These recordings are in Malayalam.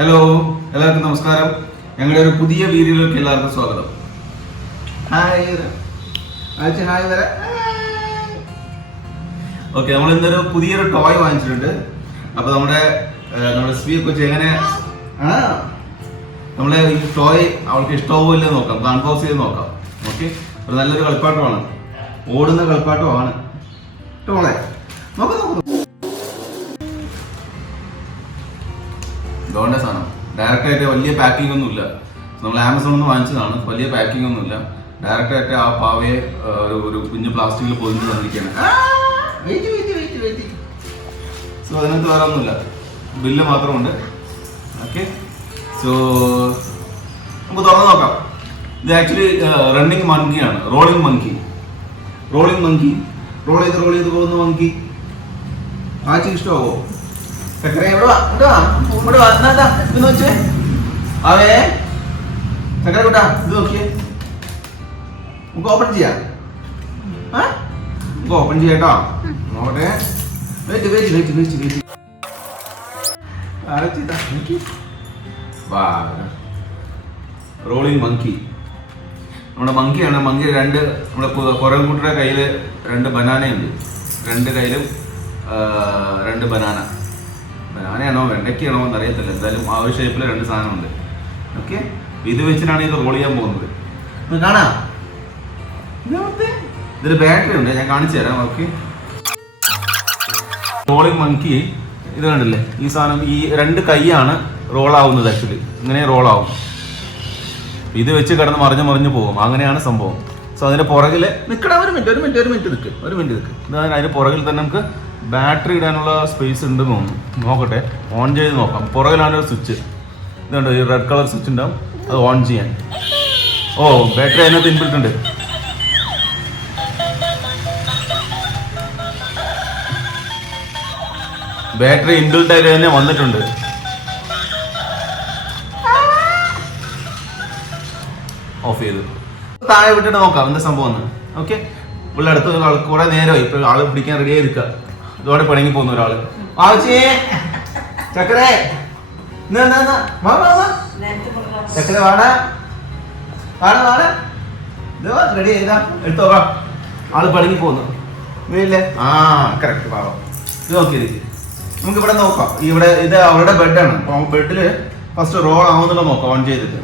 ഹലോ, എല്ലാവർക്കും നമസ്കാരം. ഞങ്ങളുടെ ഒരു പുതിയ വീഡിയോയിലേക്ക് എല്ലാവർക്കും സ്വാഗതം. ഓക്കെ, നമ്മൾ ഇന്നൊരു പുതിയൊരു ടോയ് വാങ്ങിച്ചിട്ടുണ്ട്. അപ്പൊ നമ്മുടെ സ്വീ കൊച്ചു എങ്ങനെ നമ്മളെ ഈ ടോയ് അവൾക്ക് ഇഷ്ടമാവോ ഇല്ലെന്ന് നോക്കാം, കൺഫോസ് ചെയ്ത് നോക്കാം. ഓക്കെ, ഒരു നല്ലൊരു കളിപ്പാട്ടമാണ്, ഓടുന്ന കളിപ്പാട്ടമാണ്. ടോളെ നോക്കാം. ഇതുകൊണ്ട സാധനം ഡയറക്റ്റ് ആയിട്ട് വലിയ പാക്കിംഗ് ഒന്നുമില്ല. നമ്മൾ ആമസോണിൽ നിന്ന് വാങ്ങിച്ചതാണ്. വലിയ പാക്കിംഗ് ഒന്നുമില്ല. ഡയറക്റ്റ് ആയിട്ട് ആ പാവയെ ഒരു കുഞ്ഞ് പ്ലാസ്റ്റിക്കിൽ പൊതിഞ്ഞ് തന്നിരിക്കുകയാണ്. സോ അതിനകത്ത് വേറെ ഒന്നുമില്ല, ബില്ല് മാത്രമുണ്ട്. ഓക്കെ, സോ നമുക്ക് തുറന്ന് നോക്കാം. ഇത് ആക്ച്വലി റണ്ണിങ് മങ്കിയാണ്, റോളിംഗ് മങ്കി. റോൾ ചെയ്ത് പോകുന്ന മങ്കി. ആച്ചി ഇഷ്ടമാവോ? ചക്കര നോക്കിയേ, അവേ ചക്കര കൂട്ടാ, ഇത് നോക്കിയേ. നമുക്ക് ഓപ്പൺ ചെയ്യാം. നമുക്ക് ഓപ്പൺ ചെയ്യാട്ടോ. നോക്കട്ടെ, റോളിംഗ് മങ്കി. നമ്മുടെ മങ്കിയാണ്. മങ്കി നമ്മുടെ കുരങ്ങുട്ടിയുടെ കയ്യിൽ 2 ബനാനയുണ്ട്. 2 കയ്യിലും 2 ബനാനയാണോ വെണ്ടയ്ക്കാണോ എന്ന് അറിയത്തില്ല. എന്തായാലും ആ ഒരു ഷേപ്പിൽ 2 സാധനമുണ്ട്. ഓക്കെ, ഇത് വെച്ചിട്ടാണ് ഇത് റോൾ ചെയ്യാൻ പോകുന്നത്. കാണാം, ഇതിൽ ബാറ്ററി ഉണ്ട്, ഞാൻ കാണിച്ചു തരാം. ഓക്കെ, റോളിംഗ് മങ്കി ഇത് കണ്ടില്ലേ, ഈ സാധനം ഈ 2 കൈയാണ് റോൾ ആവുന്നത്. ആക്ച്വലി ഇങ്ങനെ റോൾ ആവും. ഇത് വെച്ച് കിടന്ന് മറിഞ്ഞു പോകും. അങ്ങനെയാണ് സംഭവം. സോ അതിന്റെ പുറകില് നിൽക്കട, ഒരു മിനിറ്റ് നിൽക്ക്. അതിന്റെ പുറകിൽ തന്നെ നമുക്ക് ബാറ്ററി ഇടാനുള്ള സ്പേസ് ഉണ്ടെന്ന് തോന്നുന്നു. നോക്കട്ടെ, ഓൺ ചെയ്ത് നോക്കാം. പുറകിലാണ് ഒരു സ്വിച്ച്. ഇതുണ്ട്, ഈ റെഡ് കളർ സ്വിച്ച് ഉണ്ടാവും, അത് ഓൺ ചെയ്യാൻ. ഓ, ബാറ്ററി അതിനകത്ത് ഇൻബിൽറ്റ് ഉണ്ട്. ബാറ്ററി ഇൻബിൽറ്റ് ആയിട്ട് തന്നെ വന്നിട്ടുണ്ട്. ഓഫ് ചെയ്തു. താഴെ വിട്ടിട്ട് നോക്കാം എന്താ സംഭവം. ഓക്കെ, ഇവിടെ അടുത്ത് കുറെ നേരമായി. ഇപ്പൊ ആള് പിടിക്കാൻ റെഡി ആയി നിൽക്കുക. ഇതോടെ പിണങ്ങി പോകുന്ന ഒരാള്. ചക്കരേ, ചക്കര വാടാ റെഡി ചെയ്താ എടുത്തോ. ആള് പിണങ്ങി പോകുന്നു. വീട്ടിലെ കറക്റ്റ് പാവം. ഇത് നോക്കിയത് നമുക്ക് ഇവിടെ നോക്കാം. ഇത് അവരുടെ ബെഡാണ്. അപ്പൊ ബെഡില് ഫസ്റ്റ് റോൾ ആവുന്നുള്ള നോക്കാം ഓൺ ചെയ്തിട്ട്.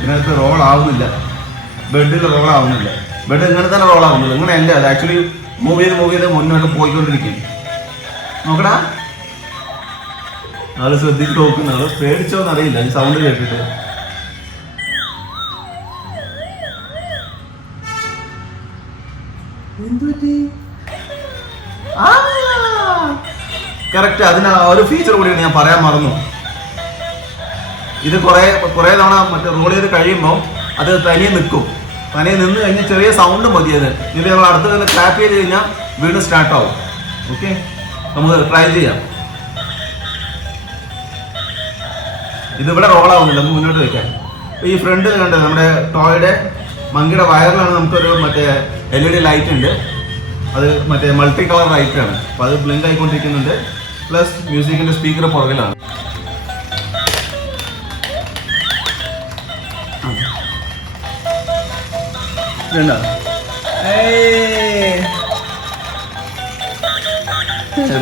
ഇതിനകത്ത് റോൾ ആവുന്നില്ല. ബെഡിൽ റോൾ ആവുന്നില്ല. ബെഡ് ഇങ്ങനെ തന്നെ റോൾ ആവുന്നില്ല. ഇങ്ങനെയല്ല, അത് ആക്ച്വലി മൂവ് ചെയ്ത് മുന്നോട്ട് പോയിക്കൊണ്ടിരിക്കും. നോക്കടാ, ആള് ശ്രദ്ധിച്ച് നോക്കുന്നത്. പേടിച്ചോന്ന് അറിയില്ല ഈ സൗണ്ട് കേട്ടിട്ട്. കറക്റ്റ്, അതിന് ഒരു ഫീച്ചർ കൂടിയാണ് ഞാൻ പറയാൻ മറന്നു. ഇത് കുറെ തവണ മറ്റേ റോൾ ചെയ്ത് കഴിയുമ്പോൾ അത് തനിയെ നിൽക്കും. തനിയെ നിന്ന് കഴിഞ്ഞാൽ ചെറിയ സൗണ്ട് മതി. അത് ഇത് നമ്മൾ അടുത്ത് തന്നെ ക്ലാപ്പ് ചെയ്ത് കഴിഞ്ഞാൽ വീണ്ടും സ്റ്റാർട്ട് ആവും. ഓക്കെ, നമുക്ക് ട്രൈ ചെയ്യാം. ഇതിവിടെ റോൾ ആവുന്നില്ല, നമുക്ക് മുന്നോട്ട് വെക്കാം. ഈ ഫ്രണ്ടിൽ കണ്ടത് നമ്മുടെ ടോയുടെ മങ്കിയുടെ വയറിലാണ് നമുക്കൊരു മറ്റേ LED ലൈറ്റ് ഉണ്ട്. അത് മറ്റേ മൾട്ടി കളർ ലൈറ്റ് ആണ്. അപ്പൊ അത് ബ്ലിങ്ക് ആയിക്കൊണ്ടിരിക്കുന്നുണ്ട്. പ്ലസ് മ്യൂസിക്കിന്റെ സ്പീക്കർ പുറകിലാണ്.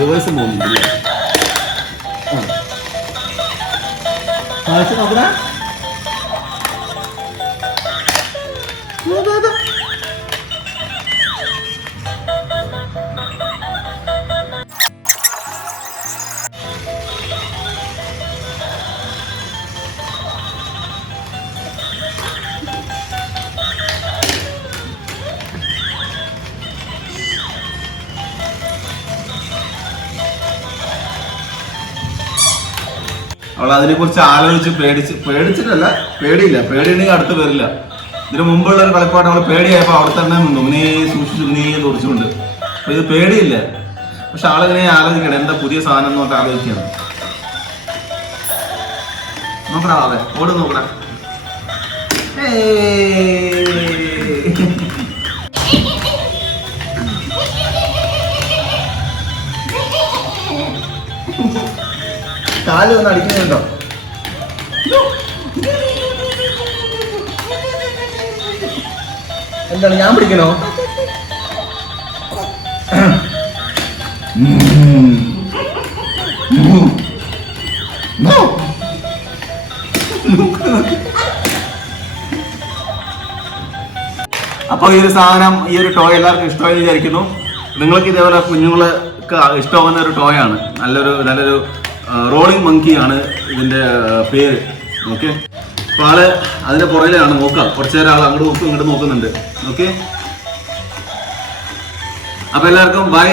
റിവേഴ്സ് പോകുന്നില്ല. നോക്കണ, അവൾ അതിനെ കുറിച്ച് ആലോചിച്ച് പേടിച്ചിട്ടല്ല, പേടിയുണ്ടെങ്കിൽ അടുത്ത് വരില്ല. ഇതിന് മുമ്പുള്ള ഒരു കളിപ്പാട്ട് അവൾ പേടിയായപ്പോ അവിടെ തന്നെ നിന്നു. സൂക്ഷിച്ചു തുറച്ചുകൊണ്ട്. അപ്പൊ ഇത് പേടിയില്ല. പക്ഷെ ആളിങ്ങനെ ആലോചിക്കണം, എന്താ പുതിയ സാധനം എന്നൊക്കെ ആലോചിക്കണം. നോക്കടാ, അതെ ഓട് നോക്കടാ. കാല് ഒന്ന് അടിക്കുന്നുണ്ടോ? എന്താണ്, ഞാൻ പിടിക്കണോ? അപ്പോൾ ഈ ഒരു സാധനം, ഈ ഒരു ടോയ് എല്ലാവർക്കും ഇഷ്ടമായി വിചാരിക്കുന്നു. നിങ്ങൾക്ക് ഇതേപോലെ കുഞ്ഞുങ്ങൾക്ക് ഇഷ്ടമാകുന്ന ഒരു ടോയാണ്. നല്ലൊരു റോളിംഗ് മങ്കിയാണ് ഇതിന്റെ പേര്. ഓക്കെ, അപ്പോൾ ആള് അതിന്റെ പുറകിലാണ്. നോക്കാം, കുറച്ചു നേരം ആൾ അങ്ങോട്ട് നോക്കും ഇങ്ങോട്ട് നോക്കുന്നുണ്ട്. ഓക്കെ, അപ്പോൾ എല്ലാവർക്കും bye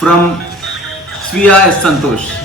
from Sviya S. Santosh.